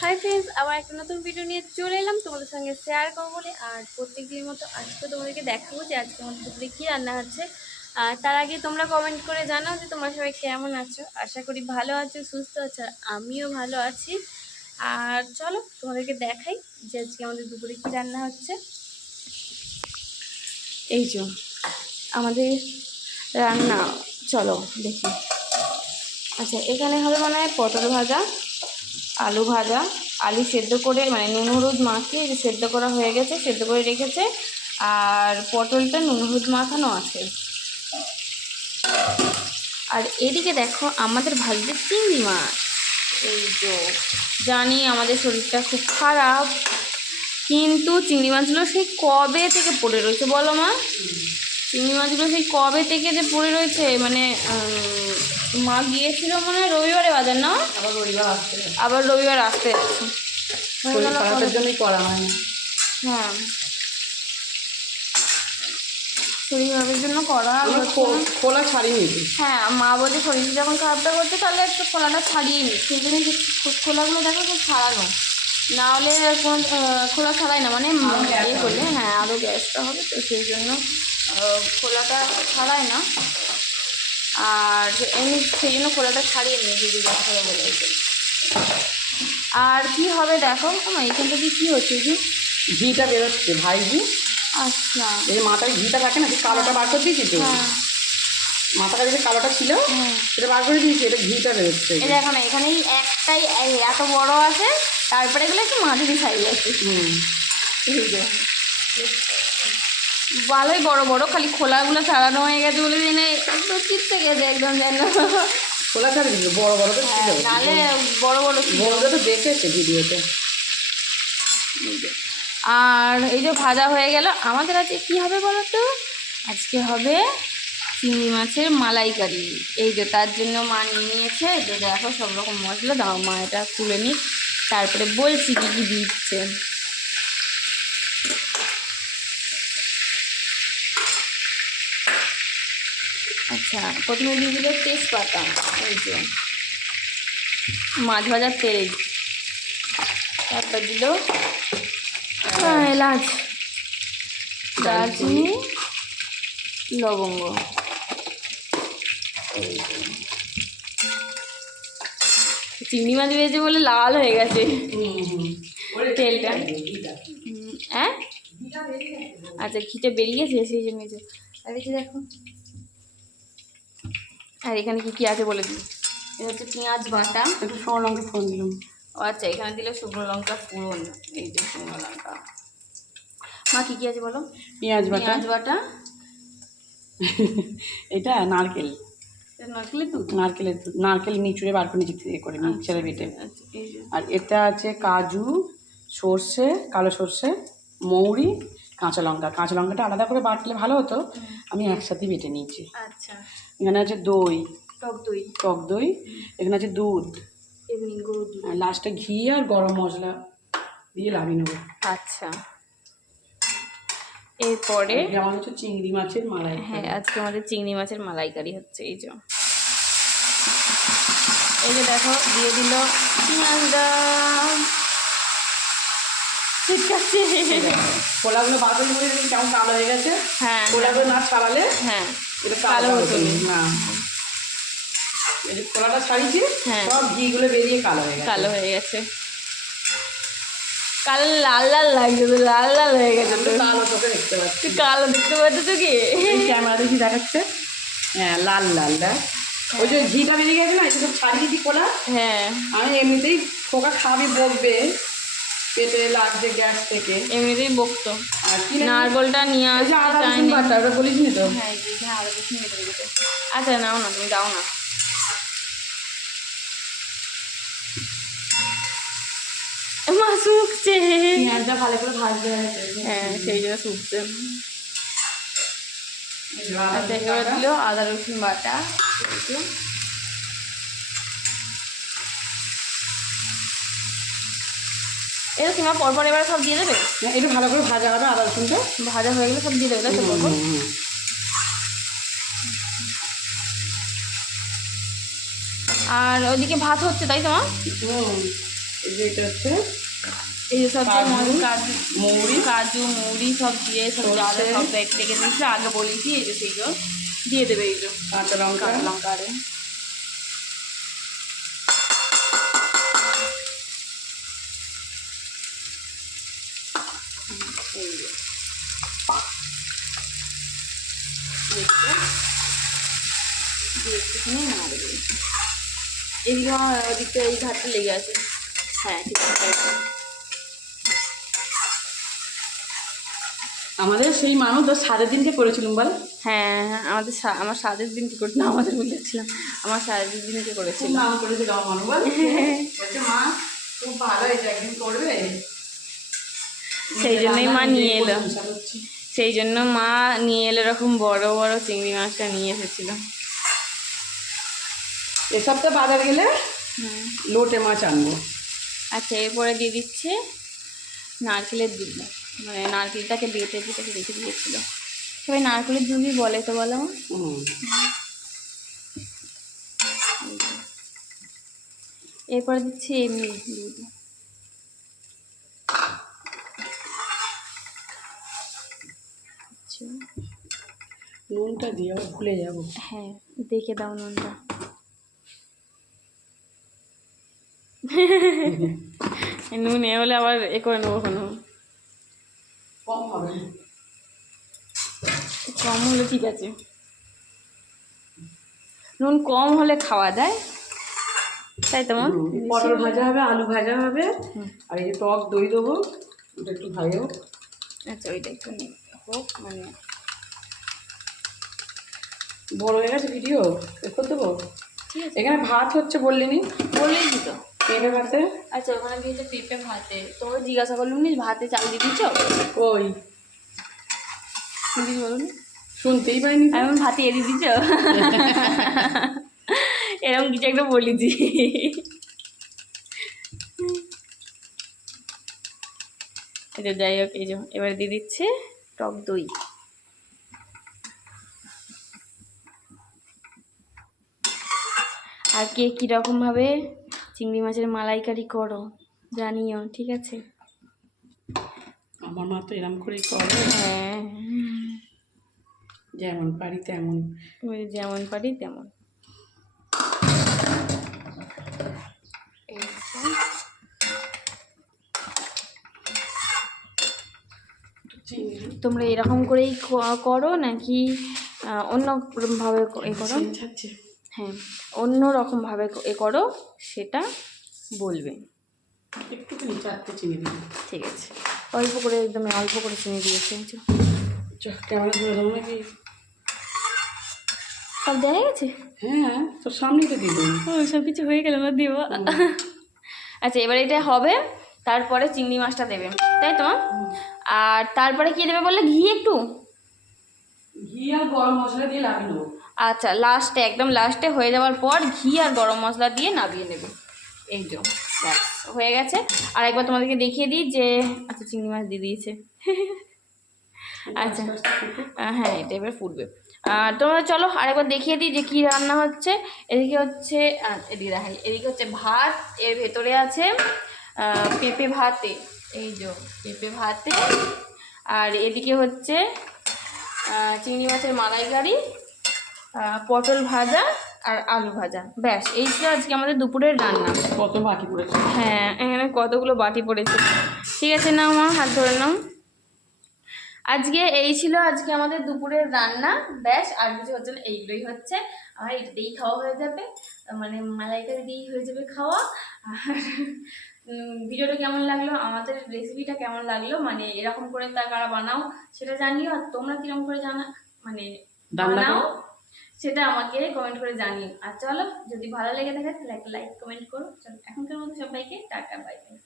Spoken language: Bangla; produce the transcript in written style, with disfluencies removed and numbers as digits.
হাই ফ্রেন্ডস, আবার একটা নতুন ভিডিও নিয়ে চলে এলাম তোমাদের সঙ্গে শেয়ার করবো বলে। আর প্রত্যেকদিনের মতো আজকে তোমাদেরকে দেখাবো যে আজকে আমাদের দুপুরে কী রান্না হচ্ছে। আর তার আগে তোমরা কমেন্ট করে জানাও যে তোমরা সবাই কেমন আছো। আশা করি ভালো আছো, সুস্থ আছো, আর আমিও ভালো আছি। আর চলো তোমাদেরকে দেখাই যে আজকে আমাদের দুপুরে কী রান্না হচ্ছে। এই যে আমাদের রান্না, চলো দেখি। আচ্ছা, এখানে হবে মানে পটল ভাজা, আলু ভাজা, আলু সেদ্ধ করে মানে নুন হলুদ মাখিয়ে সেদ্ধ করা হয়ে গেছে, সেদ্ধ করে রেখেছে। আর পটলটা নুন হলুদ মাখানো আছে। আর এদিকে দেখো আমাদের ভাজছে চিংড়ি মাছ। এই তো জানি আমাদের শরীরটা খুব খারাপ, কিন্তু চিংড়ি মাছগুলো সেই কবে থেকে পড়ে রয়েছে বলো মা? চিংড়ি মাছগুলো সেই কবে থেকে যে পড়ে রয়েছে, মানে মা গিয়েছিল মনে হয় রবিবারে বাজার, না? আবার রবিবার আসতে যাচ্ছে। জন্যই করা হয় না। হ্যাঁ, শরীর খারাপের জন্য করা খোলা ছাড়িয়ে নিবি। হ্যাঁ, মা বলছে শরীর যখন খারাপটা করছে তাহলে একটু খোলাটা ছাড়িয়ে নিই। সেই জন্য খোলাগুলো দেখো খুব ছাড়ানো, না হলে কোনো খোলা ছাড়াই না, মানে ইয়ে করলে হ্যাঁ আরও গ্যাসটা হবে, তো সেই জন্য খোলাটা ছাড়ায় না। আর এমনি সেই জন্য খোলাটা ছাড়িয়ে নিই যদি গ্যাস হবে বলে। আর কি হবে দেখো, আমার এইখানটা দিয়ে কী হচ্ছে যে ঘিটা বেরোচ্ছে ভাইজি। আচ্ছা, এই মাথায় ঘিটা থাকে না, কালোটা বার করে দিয়েছি তো। মাথাটা যে কালোটা ছিল সেটা বার করে দিয়েছি, এটা ঘিটা বেরোচ্ছে। এই দেখো না, এখানেই একটাই এত বড় আছে, তারপরে এগুলো একটু মাঝারি সাইজ আছে। ভালোই বড় বড়, খালি খোলাগুলো ছাড়ানো হয়ে গেছে বলে দিনে একদম চিপতে গেছে একদম যেন। খোলা ছাড়ি দিল, বড় বড় তো ছিল, নাহলে বড় বড় বড়টা তো দেখেছে ভিডিওতে। আর এই যে ভাজা হয়ে গেল, আমাদের আজকে কী হবে বলো তো? আজকে হবে চিংড়ি মাছের মালাইকারি। এই যে তার জন্য মা নিয়ে নিয়েছে, যে দেখো সব রকম মশলা দাও, মা এটা তুলে নিক, তারপরে বলছি কী কী দিচ্ছে। আচ্ছা, প্রথমে দিয়ে দিল তেজপাতা, এই যে মাছ ভাজার তেল, তারপর দিল এলাচ, দারচিনি, লবঙ্গ। চিংড়ি মাছ ভেজে বলে লাল হয়ে গেছে তেলটা। হ্যাঁ, আচ্ছা, ঘিটা বেরিয়েছে সেই জন্য। আর কি দেখো, আর এখানে কি কি আছে বলে দিই। এটা হচ্ছে পেঁয়াজ বাটা, একটু শুকনো লঙ্কা ফোড়ন দিলাম। ও আচ্ছা, এখানে দিলে শুকনো লঙ্কা ফোড়ন। এই যে শুকনো লঙ্কা। মা কী কী আছে বলো? পেঁয়াজ বাটা, এটা নারকেল, নারকেলের দুধ, নারকেল নিচুড়ে বার করে নিচে করে মিক্সারে বেটে। আর এটা আছে কাজু, সর্ষে, কালো সর্ষে, মৌরি, কাঁচা লঙ্কাটা আলাদা করে বাটলে ভালো হতো, আমি একসাথেই বেটে নিয়েছি। আচ্ছা, এখানে আছে দই, টক দই, এখানে আছে দুধ, লাস্টে ঘি আর গরম মশলা দিয়ে লাগিয়ে নেবো। আচ্ছা, এরপরে যেমন হচ্ছে চিংড়ি মাছের মালাই। হ্যাঁ, আজকে আমাদের চিংড়ি মাছের মালাইকারি হচ্ছে। এই যে দেখো দিয়ে দিল পেঁয়াজটা, ঠিক আছে। খোলাগুলো বাদ করে কেমন কালো হয়ে গেছে। হ্যাঁ, খোলাগুলো না ছাড়ালে হ্যাঁ এটা কালো হতো না। এই যে খোলাটা ছাড়িয়েছি, সব ঘিগুলো বেরিয়ে কালো হয়ে গেছে। কালো লাল লাল লাগছে তো, লাল লাল হয়ে গেছে তো। কালো তোকে দেখতে পাচ্ছি, কালো দেখতে পাচ্ছ কি? ক্যামেরা দেখি দেখাচ্ছে। হ্যাঁ, লাল লাল দেখ, ওই যে ঘিটা বেরিয়ে গেছে না, এটা সব ছাড়িয়েছি খোলা। হ্যাঁ, আমি এমনিতেই খোকা খাবি বকবে, পেটে লাগছে গ্যাস থেকে, এমনিতেই বকতো। আর কি নারকোলটা নিয়ে আসতে চাইনি। ওটা বলিস নি তো? হ্যাঁ, আরো বেশি মেটে গেছে। আচ্ছা নাও না, তুমি দাও না। মা শুকছে, পেঁয়াজটা ভালো করে ভাজতে হবে। হ্যাঁ, সেই জন্য শুকছে। আচ্ছা, এবার দিল আদা রসুন বাটা, এটা তোমার পরপর এবার সব দিয়ে দেবে। একটু ভালো করে ভাজা হবে, আদা রসুনটা ভাজা হয়ে গেলে সব দিয়ে দেবে, তাই তো? পরপর। আর ওইদিকে ভাত হচ্ছে, তাই তো মা? এই যে এটা হচ্ছে এই যে সব কাজু, কাজু মৌরি, কাজু মৌরি সব দিয়ে সব জালে সর্ষে, সব ব্যাগ থেকে দিয়েছিল আগে বলেছি। এই যে সেইগুলো দিয়ে দেবে, এই যে কাঁচা লঙ্কা, কাঁচা লঙ্কা আরে এই যে দিয়ে একটুখানি নাড়ে দেবে। এদিকে আমার ওদিকটা এই ধারটা লেগে আছে। হ্যাঁ ঠিক আছে। আমাদের সেই মানুষ 10:30 করেছিলাম বল। হ্যাঁ আমার স্বাদের দিন কি করতে আমাদের বলেছিলাম, আমার স্বাদের দিনকে খুব করেছিলাম। নাম করেছিল আমার মানুষ বল। বলছে মা খুব ভালো হয়েছে, একদিন করবে। সেই জন্যই মা নিয়ে এলো, প্রশংসা করছি। সেই জন্য মা নিয়ে এলো এরকম বড় বড় চিংড়ি মাছটা নিয়ে এসেছিল। এ সপ্তাহে বাজার গেলে লোটে মাছ আনবো। আচ্ছা এরপরে দিয়ে দিচ্ছে নারকেলের দুধ, মানে নারকেলটাকে বেটে বেটে রেখে দিয়েছিল। সবাই নারকেলের দুধই বলে তো, বলো মা? হুম। এরপরে দিচ্ছি এমনি দুধ। আচ্ছা, নুনটা দিয়ে আবার ভুলে যাবো। হ্যাঁ দেখে দাও নুনটা। নুন এ হলে আবার এ করে নেবো কোনো। কম হবে। কম হলে ঠিক আছে, নুন কম হলে খাওয়া যায়, তাই তো মা? পটল ভাজা হবে, আলু ভাজা হবে, আর এই যে টক দই দেবো, ওটা একটু ভাজা হোক। আচ্ছা ওইটা একটু হোক, মানে বড় হয়ে গেছে ভিডিও করে দেবো। ঠিক আছে এখানে ভাত হচ্ছে বললিনি, বললেই তো। পেঁপে ভাতে। আচ্ছা ওখানে দিয়েছে পেঁপে ভাতে, তোমাকে জিজ্ঞাসা করলুম নি ভাতে চাল দিয়ে দিচ্ছ? কই শুনছিস বলুন, শুনতেই পাইনি তো। এমন ভাতে এড়িয়ে দিচ্ছ? এরকম কিছু একটা বলেছি। এটা যাই হোক, এই যে এবারে দিয়ে দিচ্ছে টক দই। আর কে কীরকমভাবে চিংড়ি মাছের মালাইকারি করো জানিও, ঠিক আছে? আমার মা তো এরম করেই করে, হ্যাঁ যেমন পারি তেমন। ওই যেমন পারি তেমন। এই যে। তোমরা এরকম করেই করো নাকি অন্য ভাবে এ করো? হ্যাঁ অন্য রকমভাবে এ করো সেটা বলবে। একটুখানি 4টে চিনি দিবি। ঠিক আছে, অল্প করে, একদম অল্প করে চিনি দিয়েছে। ক্যামেরা ধরে দেবো নাকি? সব দেখা গেছে? হ্যাঁ তোর সামনেই তো দিবি। ও সব কিছু হয়ে গেল না দিব। আচ্ছা এবার এটা হবে, তারপরে চিংড়ি মাছটা দেবে, তাই তো? আর তারপরে কি দেবে বললে? ঘি একটু, ঘি আর গরম মশলা দিয়ে লাগিয়ে নেবো। আচ্ছা লাস্টে, একদম লাস্টে হয়ে যাওয়ার পর ঘি আর গরম মশলা দিয়ে নামিয়ে নেবে। এই যে ব্যাস হয়ে গেছে। আর একবার তোমাদেরকে দেখিয়ে দিই যে, আচ্ছা চিংড়ি মাছ দিয়ে দিয়েছে। আচ্ছা হ্যাঁ এটা এবার ফুটবে। তোমরা চলো আরেকবার দেখিয়ে দিই যে কী রান্না হচ্ছে। এদিকে হচ্ছে এদিকে দেখাই, এদিকে হচ্ছে ভাত, এর ভেতরে আছে পেঁপে ভাতে, এই যে পেঁপে ভাতে। আর এদিকে হচ্ছে চিংড়ি মাছের মালাইকারি, পটল ভাজা আর আলু ভাজা। ব্যাস এই ছিল আজকে আমাদের দুপুরের রান্না। কত বাটি পড়েছে? হ্যাঁ এখানে কতগুলো বাটি পড়েছে। ঠিক আছে নাও মা, হাত ধরে নাও। আজকে এই ছিল আজকে আমাদের দুপুরের রান্না, ব্যাস আর কিছু হচ্ছে না, এইগুলোই হচ্ছে। আর এটা দিয়েই খাওয়া হয়ে যাবে, মানে মালাইকারি দিয়েই হয়ে যাবে খাওয়া। আর ভিডিওটা কেমন লাগলো, আমাদের রেসিপিটা কেমন লাগলো, মানে এরকম করে কারা বানাও সেটা জানিও। আর তোমরা কিরকম করে মানে বানাও সেটা আমাকে কমেন্ট করে জানিও। আর চলো যদি ভালো লেগে থাকে তাহলে একটা লাইক কমেন্ট করো। চলো এখনকার মতো সবাইকে টাটা, বাই বাই।